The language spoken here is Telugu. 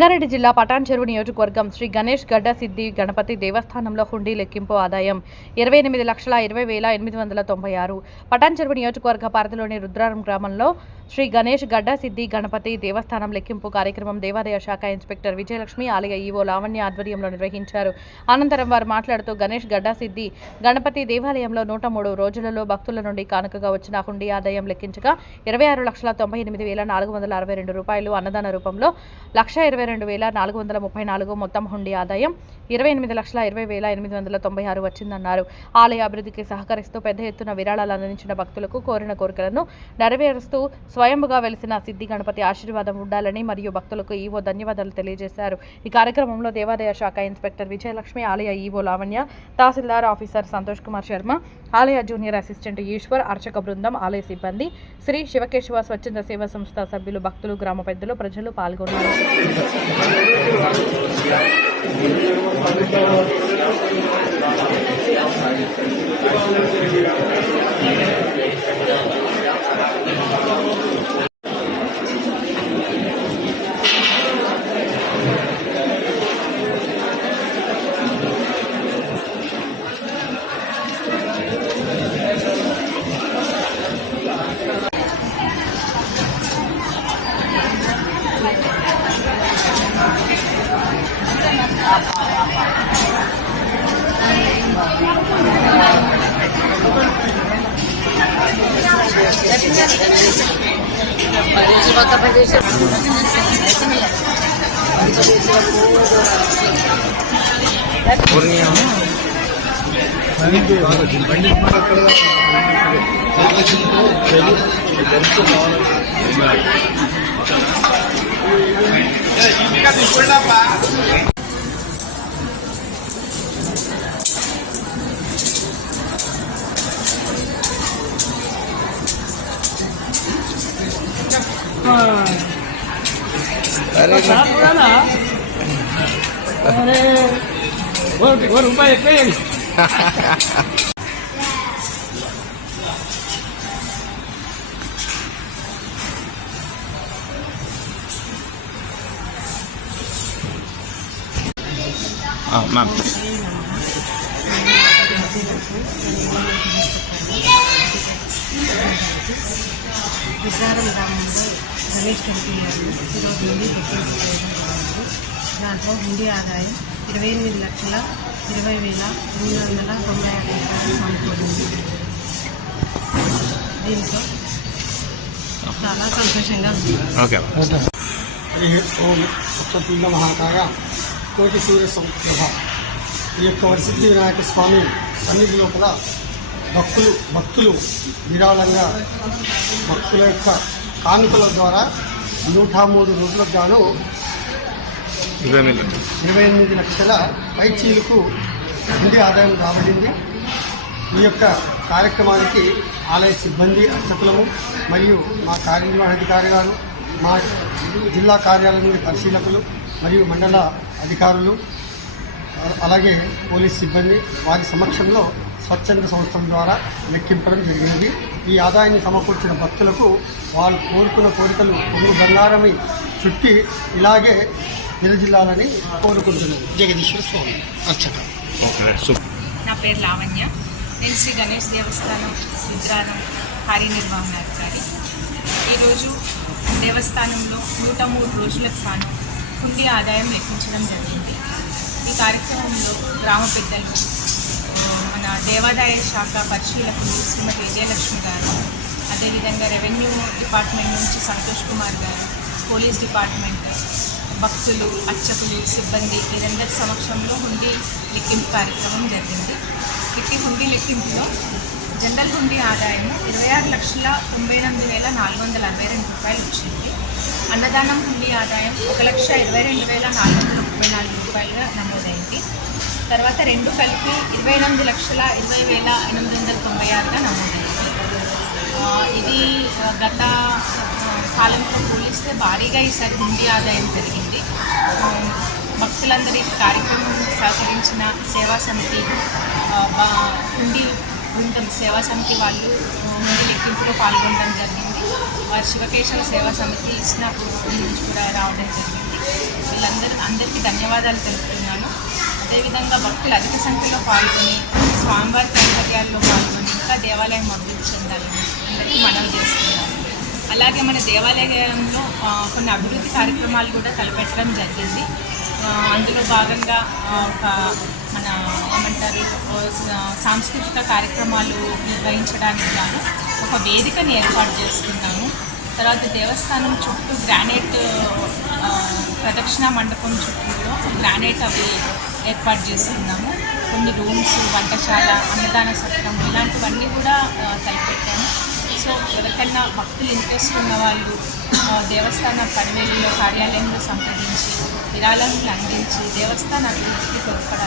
సంగారెడ్డి జిల్లా పటాన్ చెరువు నియోజకవర్గం శ్రీ గణేష్ గడ్డ సిద్ధి గణపతి దేవస్థానంలో హుండీ లెక్కింపు ఆదాయం 28,20,896. పటాన్ చెరువు నియోజకవర్గ పరిధిలోని రుద్రారం గ్రామంలో శ్రీ గణేష్ గడ్డ సిద్ధి గణపతి దేవస్థానం లెక్కింపు కార్యక్రమం దేవాదాయ శాఖ ఇన్స్పెక్టర్ విజయలక్ష్మి, ఆలయ ఈవో లావణ్య ఆధ్వర్యంలో నిర్వహించారు. అనంతరం వారు మాట్లాడుతూ గణేష్ గడ్డ సిద్ధి గణపతి దేవాలయంలో 103 రోజులలో భక్తుల నుండి కానుకగా వచ్చిన హుండీ ఆదాయం లెక్కించగా 26,98,462 రూపాయలు, అన్నదాన రూపంలో 1,22,434 మొత్తం హుండీ ఆదాయం 28,20,896 వచ్చిందన్నారు. ఆలయ అభివృద్ధికి సహకరిస్తూ పెద్ద ఎత్తున విరాళాలు అందించిన భక్తులకు కోరిన కోరికలను నెరవేరుస్తూ స్వయంగా వెలిసిన సిద్ధి గణపతి ఆశీర్వాదం ఉండాలని మరియు భక్తులకు ఈవో ధన్యవాదాలు తెలియజేశారు. ఈ కార్యక్రమంలో దేవాదాయ శాఖ ఇన్స్పెక్టర్ విజయలక్ష్మి, ఆలయ ఈవో లావణ్య, తహసీల్దార్ ఆఫీసర్ సంతోష్ కుమార్ శర్మ, ఆలయ జూనియర్ అసిస్టెంట్ ఈశ్వర్, అర్చక బృందం, ఆలయ సిబ్బంది, శ్రీ శివకేశవ స్వచ్ఛంద సేవా సంస్థ సభ్యులు, భక్తులు, గ్రామ పెద్దలు, ప్రజలు పాల్గొన్నారు. अरे वो रुपये मैम రుద్రారం గ్రామంలో గణేష్ టెంపుల్ ఈరోజు నుండి లెక్కింపు చేయడం జరిగింది. దాంట్లో హుండీ ఆదాయం 28,20,396 సమకూరింది. దీంతో చాలా సంతోషంగా ఉంది. సప్తపిండ మహాకాయ కోటి సూర్య సంప్రభ. ఈ యొక్క వరసిద్ధి వినాయక స్వామి సన్నిధి లోపల భక్తులు విరాళంగా భక్తుల యొక్క కానుకల ద్వారా 103 రోజులకు గాను 28 లక్షల పైచీలకు హుండీ ఆదాయం రాబడింది. ఈ యొక్క కార్యక్రమానికి ఆలయ సిబ్బంది, అర్చకులము మరియు మా కార్యనిర్వహణాధికారి గారు, మా జిల్లా కార్యాలయం నుండి పరిశీలకులు మరియు మండల అధికారులు, అలాగే పోలీస్ సిబ్బంది వారి సమక్షంలో స్వచ్ఛంద సంస్థల ద్వారా లెక్కింపడం జరిగింది. ఈ ఆదాయాన్ని సమకూర్చిన భక్తులకు వాళ్ళు కోరుకున్న కోరికలు కొంగు బంగారమై చుట్టి ఇలాగే నిలజిల్లాలని కోరుకుంటున్నాను. జగదీశ్వర స్వామి అర్చక. నా పేరు లావణ్య. నేను శ్రీ గణేష్ దేవస్థానం రుద్రారం కార్యనిర్వహణాధికారి. ఈరోజు దేవస్థానంలో 103 రోజులకు గాను హుండీ ఆదాయం లెక్కించడం జరిగింది. ఈ కార్యక్రమంలో గ్రామ పెద్దలు, మన దేవాదాయ శాఖ పరిశీలకులు శ్రీమతి విజయలక్ష్మి గారు, అదేవిధంగా రెవెన్యూ డిపార్ట్మెంట్ నుంచి సంతోష్ కుమార్ గారు, పోలీస్ డిపార్ట్మెంట్, భక్తులు, అర్చకులు, సిబ్బంది వీరందరి సమక్షంలో హుండీ లెక్కింపు కార్యక్రమం జరిగింది. ఇట్టి హుండీ లెక్కింపులో జనరల్ హుండీ ఆదాయము 26,98,462 రూపాయలు వచ్చింది. అన్నదానం హుండీ ఆదాయం 1,22,434 రూపాయలుగా నమోదైంది. తర్వాత రెండు కలిపి 28,20,896గా నమోదైంది. ఇది గత కాలంతో పోలిస్తే భారీగా ఈసారి హుండీ ఆదాయం పెరిగింది. భక్తులందరికీ కార్యక్రమం సహకరించిన సేవా సమితి, హుండీ బృందం సేవా సమితి వాళ్ళు హుండీ లెక్కింపులో పాల్గొనడం జరిగింది. వారి శివకేశవ సేవా సమితి ఇస్నాపూర్ నుంచి కూడా రావడం జరిగింది. అందరికీ ధన్యవాదాలు తెలుపుతున్నాను. అదేవిధంగా భక్తులు అధిక సంఖ్యలో పాల్గొని స్వామివారి కైంకర్యాల్లో పాల్గొని ఇంకా దేవాలయం అభివృద్ధి చెందాలని అందరికీ మనవి చేస్తున్నాను. అలాగే మన దేవాలయంలో కొన్ని అభివృద్ధి కార్యక్రమాలు కూడా తలపెట్టడం జరిగింది. అందులో భాగంగా మన సాంస్కృతిక కార్యక్రమాలు నిర్వహించడానికి గాను ఒక వేదికని ఏర్పాటు చేస్తున్నాము. తర్వాత దేవస్థానం చుట్టూ గ్రానైట్ ప్రదక్షిణ మండపం చుట్టూలో గ్రానైట్ అవి ఏర్పాటు చేస్తున్నాము. కొన్ని రూమ్స్, వంటశాల, అన్నదాన సత్రం ఇలాంటివన్నీ కూడా తలపెట్టాము. సో ఎవరికైనా భక్తులు ఇంట్రెస్ట్ ఉన్న వాళ్ళు దేవస్థాన పనివేలులో కార్యాలయంలో సంప్రదించి విరాళాలను అందించి దేవస్థాన అభివృద్ధికి తోడ్పడాలి.